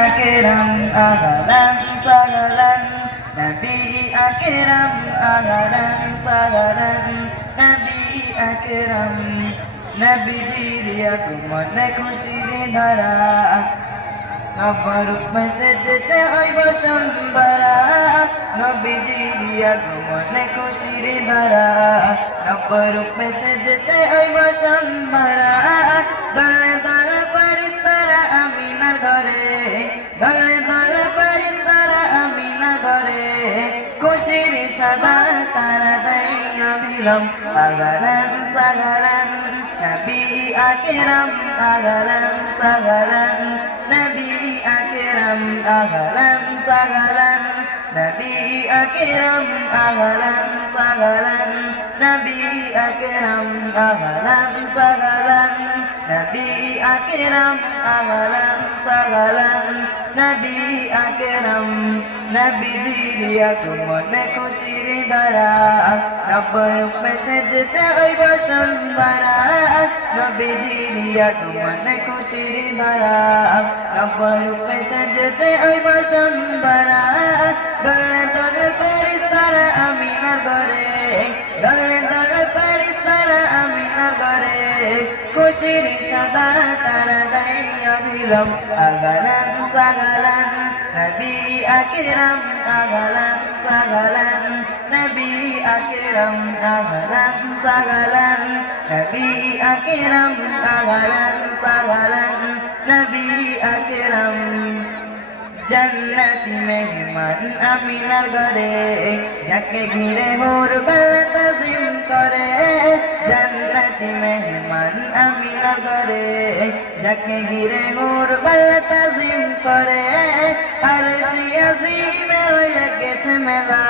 akram agalan sagalan Nabi akram agalan sagalan Nabi akram নবীজির আগমনে খুশির ধারা নবরূপ সেজেছে ওই বসুন্ধরা নবীজির আগমনে খুশির ধারা নবরূপ সেজেছে ওই বসুন্ধরা দলে দলে পরিসরা আমিনার ঘরে দলে দলে পরিসরা আমিনার ঘরে খুশির সাদা তারা দেয় অবিলম আগারান সাগারান Nabi akram agalan sagalan Nabi akram agalan sagalan Nabi akram agalan sagalan Nabi akram agalan sagalan Nabi akram agalan sagalan Nabi akram Nabi jiri agmone khushir dhara Nabbarup sejeche oi basumbara Nabi jiri agmone khushir dhara Nabbarup sejeche oi basumbara Dole dole farishara aminar ঘরে দলে দলে farishara aminar ঘরে খুশির সাদা তারা দেয় অবিলম আগালান সাগালান Nabi akram agalan sagalan Nabi akram agalan sagalan Nabi akram agalan sagalan Nabi akram जन्नती मेहमान आमिनार घरे जाके घिरे हुरबल तजिम करे जन्नती मेहमान आमिनार घरे जाके घिरे हुरबल तजिम करे अरशी अज़ीमे ওই লেগেছে মেলা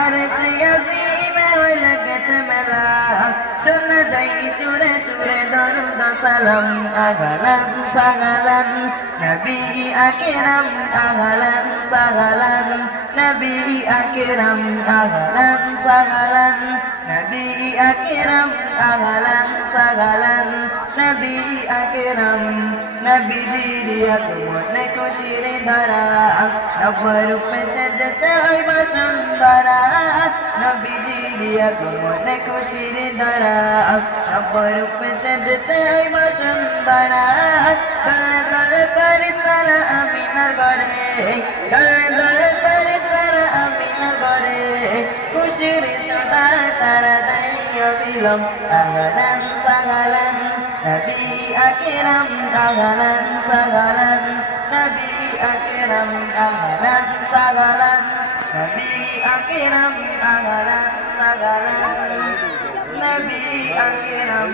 अरशी अज़ीमे ওই লেগেছে মেলা শোনা যায় সুরে সুরে দরুদ সালাম আগালান সাগালান নবী আকরাম agalan sagalan Nabi akram agalan sagalan Nabi akram agalan sagalan Nabi akram Nabi jiri agmone khushir dhara Nabbarup sejeche oi basumbara Nabi jiri agmone khushir dhara Nabbarup sejeche oi basumbara dole dole parisara aminar ঘরে দলে দলে পরিসরা আমিনার ঘরে খুশির সাদা তারা দেয় অবিলম আগালান সাগালান নবী আকরাম আগালান সাগালান নবী আকরাম আগালান সাগালান নবী আকরাম আগালান সাগালান নবী আকরাম